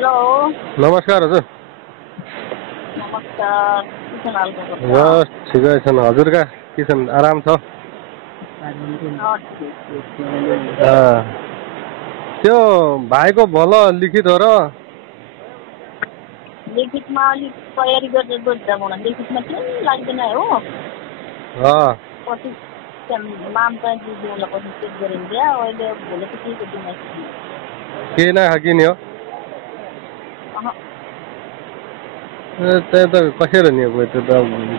Hello नमस्कार हजुर। नमस्कार के छ हाल खबर बस ठिकै छन् हजुरका के छन् आराम छ? त्यो भाइको भल लिखित हो र? लिखितमा अलिक तयारी गरेर बस्दा मलाई लिखितमा केही लाग्दैन हो पछि नाम चाहिँ दिदीलाई पछि चेक गरिन्छ अहिले भोलि त केही दिन केही नै किन हो त्यही त कसरी नि त्यो त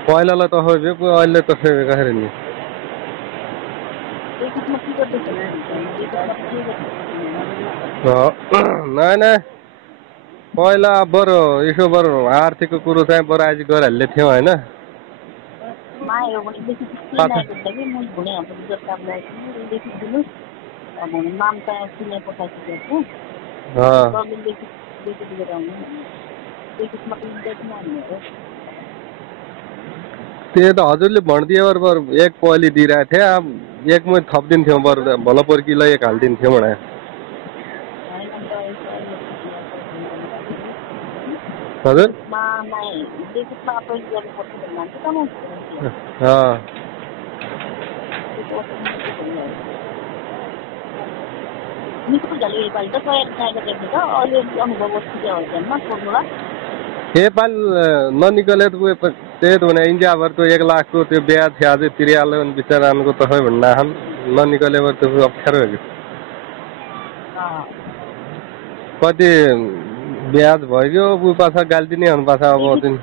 पहिलालाई त खोज्यो अहिले त कसरी नि नै नै पहिला बरु यसो बरु आर्थिकको कुरो चाहिँ बरु आज गरिहाल्ने थियौँ होइन? नाम चाहिँ चिने पठाइसकेको त्यो त हजुरले भनिदियो बरु एक पहली दिइरहेको थिएँ अब एक मै थपिदिन्थ्यौँ बरु भल पर्कीलाई एक हालिदिन्थ्यौँ भने हजुर नेपाल ननिकले त्यही त भने इन्डियाभरको 1 लाखको त्यो ब्याज स्याज तिरिहाल्यो भने बिचराको त खै भन्दा ननिकलेबाट त अप्ठ्यारो हो कि कति ब्याज भयो ऊ पाछा गाली दिने हुनु पाछा अब दिन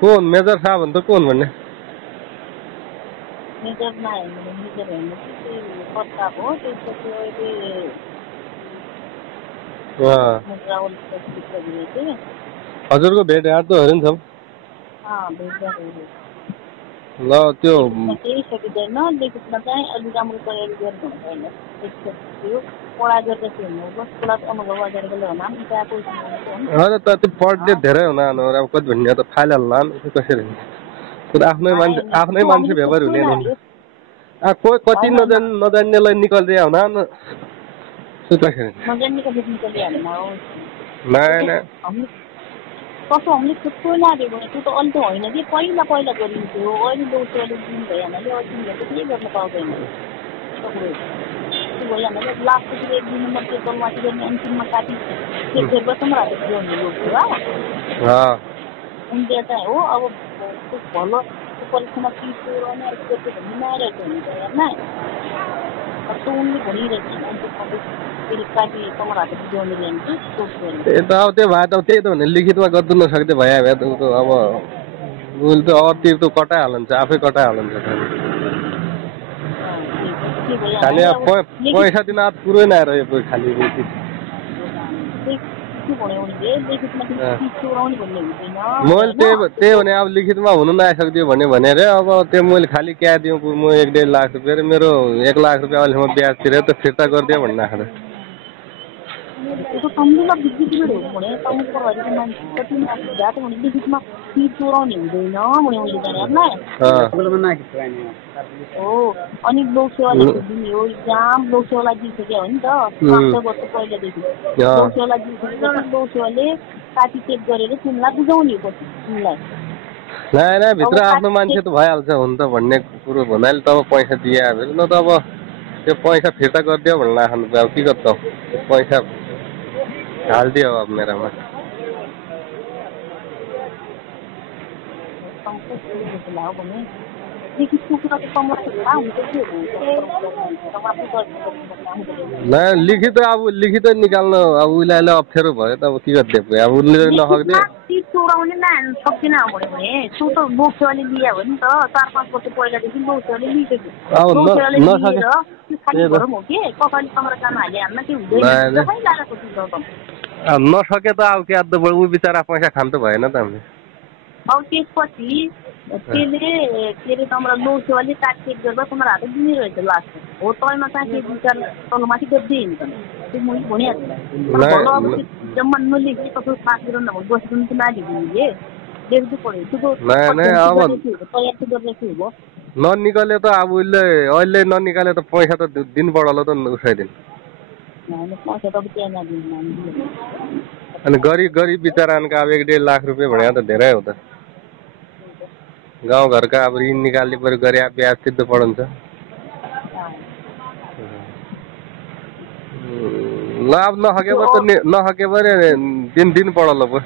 कौन मेजर साहब भन्दा कौन भन्ने हजुरको भेटघाट त हो नि सब ल त्यो केही सकिँदैन लेखितमा चाहिँ अलि राम्रो तयारी गर्नु हजुर त त्यो पढ्ने धेरै हुना अब कति भन्ने त फाइल हाल्ला कसरी आफ्नै मान्छे व्यवहार हुने कोही कति नजान्नेलाई निकाल्दै हुना कसरी कसो हामीले थुप्रो लाग्यो भने त्यो त अहिले त होइन कि पहिला गरिन्थ्यो अहिले दोस्रो अहिले दिन भइहाल्यो अहिले के गर्न पाउँदैन भइहाल्यो लास्टतिर 1 दिन मात्रै कलमाथि गर्ने अन्तिममा काटी फेरबसम्म राखेको इन्डिया चाहिँ हो अब भलो परीक्षामा पिछो रहने भन्ने नआइरहेको हुन्छ हेर्न त उनले भनिरहेको अब त्यो भए त त्यही त भने लिखितमा गर्नु नसक्दै भए अब उसले त अति त कटाइहाल्छ आफै कटाइहाल्छ खालि पैसा दिन पुरै नआएर खालि मैले त्यही भने अब लिखितमा हुनु नआइसक्दियो भने रे अब त्यो मैले खालि क्या दिउँ म 1-1.5 लाख रुपियाँ मेरो 1 लाख रुपियाँ अहिलेसम्म ब्याज तिरेर त फिर्ता गरिदियो भन्ने आएको अनि लोकसेवाले दिने हो इक्जाम लोकसेवालाई दिइसक्यो हो नि त 5 वर्ष पहिलादेखि लोकसेवालाई दिइसकेपछि लोकसेवाले काटी चेक गरेर तिमीलाई बुझाउने तिमीलाई नै भित्र आफ्नो मान्छे त भइहाल्छ हुन त भन्ने कुरो भन्नाले त अब पैसा दिए न त अब त्यो पैसा फिर्ता गरिदियो भन्ने लाग्छ अब के गर्छौ पैसा हालिदियो अब मेरोमा लिखित अब लिखित निकाल्नु अब उसलाई अप्ठ्यारो भयो त अब के गर्दै अब उसले नसक्दै सक्दिन भने त्यो त लोकसेवाले लिया हो नि त 4-5 वर्ष पहिलादेखि लोकसेवाले नसके त अब क्या ऊ बिचरा पैसा खान त भएन त हामीले अब त्यसपछि त्यसले के अरे तपाईँलाई लोकसेवाले काट चेक गरेर तपाईँलाई हात दिने रहेछ लास्ट हो तैँमा चाहिँ त्यो विचार तलमाथि गर्दै हिँड्छ त्यो मैले भनिहाल्छु जम्मा नलेखेँ कसो पास गरेर बसिदिनु चाहिँ नालिदिनुले लेख्दै पढ्यो त्यो ननिकाले त अब उसले अहिले ननिकाले त पैसा त दिनु पडला त उठाइदिनु अनि गरिब बिचराका अब 1-1.5 लाख रुपियाँ भने त धेरै हो त गाउँघरका अब ऋण निकाल्ने पऱ्यो गरे ब्याज तिर्नु पढन्छ ल अब नहके भने दिनु पडला पो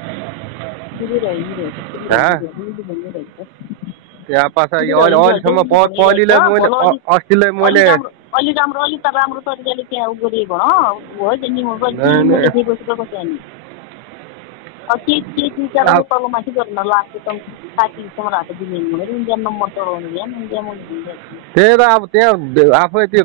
त्यहाँ पासा अहिलेसम्म पलिलाई मैले अस्तिलाई मैले अलि त राम्रो तरिकाले त्यहाँ उ गरिएको हो निमो के तलमाथि गर्न लाग्छ त साथीसँग राखेर दिने भनेर इन्डिया नम्बर चढाउनु त्यही त अब त्यहाँ आफै त्यो